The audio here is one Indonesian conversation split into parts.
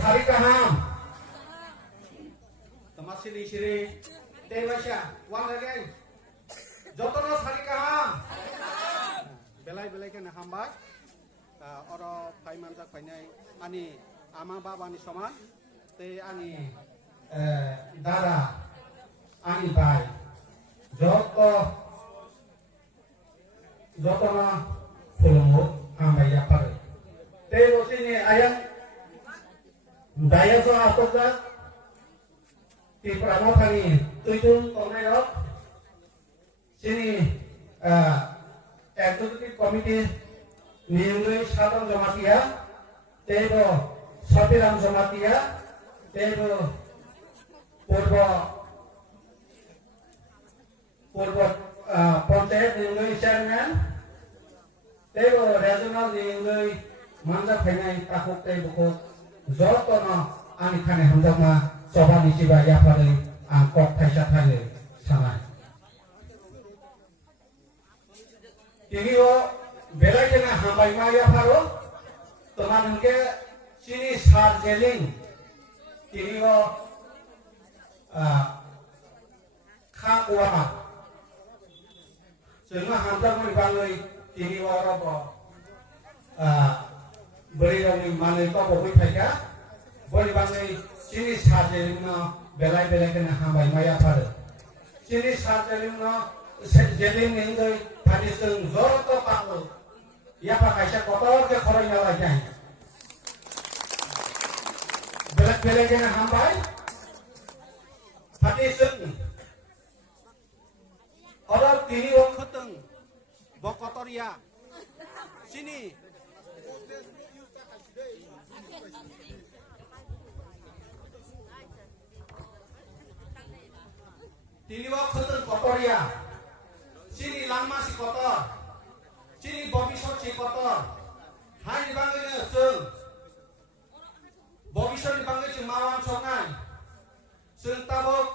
sari kaham tamasili siri tebasya wan lagi jotono sari kaham belai kena hambai oro paiman jak painai ani ama babani soman te ani dara ani bai jotono khulungu hambai ya pare te bosini ayam daya so atokja ti pramo thani tuitun tonai rok sini executive committee niyungui sadam jamatia tebo Satiram jamatia tebo purbo panchayat niyungui chairman tebo regional niyungui manjak phainai takuk tebo jotono ani khane hamjama sobani siba yapare angkot thaisa thale sanai tingio belai kena hambai ma yaparo temanke sini sarjeling tingio khakwa jenga hamjak mo bangai tingio robo beri dong mana itu boleh mereka boleh bangai sini saja no belai kena hambai maya pada sini saja no jadi minggu tadi sengzor ke paku ya pakai saya kotor ke koran yang lainnya belai kena hambai tadi seng orang tini wong keteng bok kotor ya sini Tiniwa kotor kotor ya, sini lama si kotor, sini bobisot si kotor, hai dibangun seng, bobisot dibangun cemawan songan, seng tabok,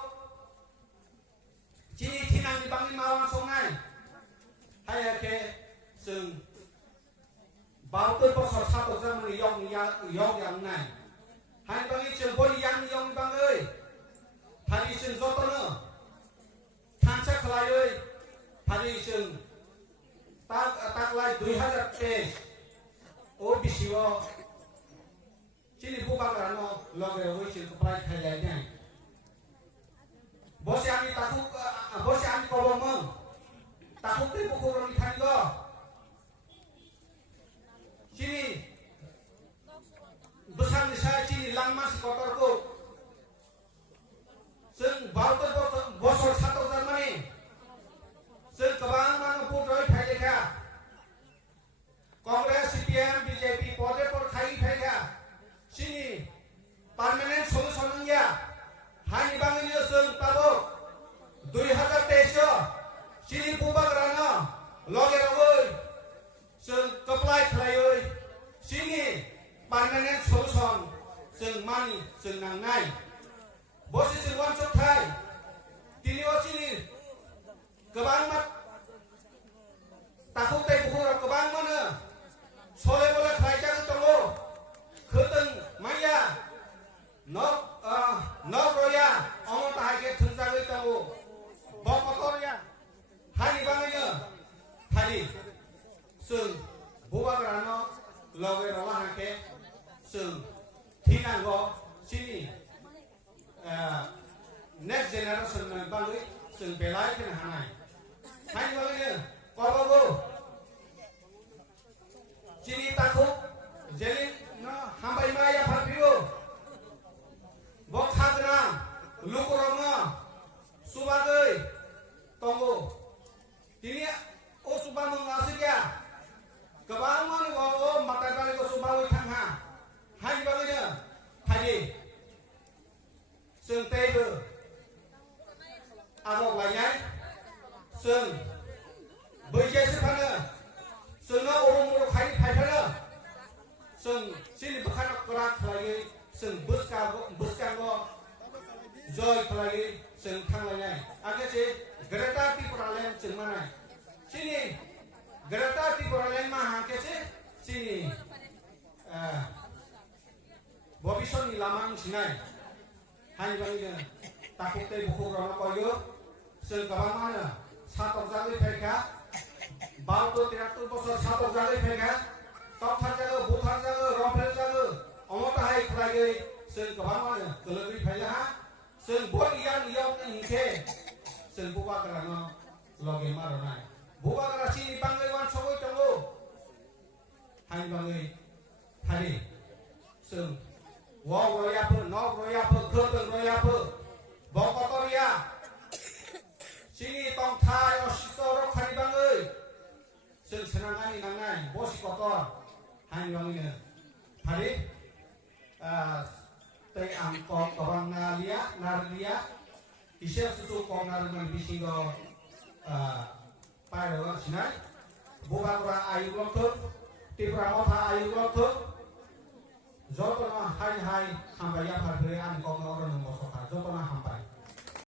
sini tinang dibangun mawan songan, hai ke seng, bau tu pasal satu zaman yong yang nai, hai dibangun cemboli yang dibangun, hari seng zotono. Tansa kelayu hari seng tak lay 2000 pes o bisiwo sini buka karano logre oi sing kepai khayanya bosi ani takuk bosi ani kobomong takuk ti buku ri thanggo sini besar nisai sini langmas kotorku seng bauter bosor satu Germany seng kebang mana putroi phaileka Congress CPM BJP pode por khai phaileka sini permanent solution ya hani bangni seng tabo 2023 sini pubak rana loge roi seng apply khlaioi sini permanent solution seng mani seng nangnai bosi sirwan sothai tini osini kebang mat takuk tai bukur kebang mana sole bola khai jang tolo khuteng maya nok roya omon tahai ke thunja goi tabo bok motor ya hani banganya thali sung buba grano loge rola hake sung thinango sini next generation man bangai sing belai kena hanai hai bangai kobogo ciri takuk jelin no hambai maya phapiu bok khadna lukurama subagai tongo tini o subamang asikya kebangun o matai bali ko subawi thangha hai bangai thadi sừng tây bờ, agok lainnya, sừng, bơi chơi sih mana, sừng nó orang khai mana, sừng sini bukan kerak lagi, sừng buskan go, joy lagi, sừng thang lainnya, agak sih Greta Thunberg sừng mana, sini Greta Thunberg mah agak sih sini, भविष्यनि लामा सिनाय हानि बांगिनो ताकुक दै बुखुग्रावनो कयो जों गोबां मानो सातक जागै फैखा 72-73 बोसोर सातक जागै फैखा तथार जागो बुथार जागो रफेल जागो अमताहाय खुलागै जों गोबां मानो गोलोगै फैला हा जों बय इयान इयाव हिंखे जों बुबाग्रानो लगे मारनाय बुबाग्रा सिनि बांगै वान सगै दंगो हानि बांगै हारि जों Wow royapu, nok royapu, kereng royapu, bokotoria. Sini tong thai osito rok hari bangai. Seng senangani nangai, bosi kotor. Hani bangai hari. Tei angkot orang nalia, narlia. Isya susu kong naruman bisingo. Pai rogan sinai. Bukakura ayu lokut, tipra motha ayu lokut. Jodoh hai hai sampai ya parkir an kok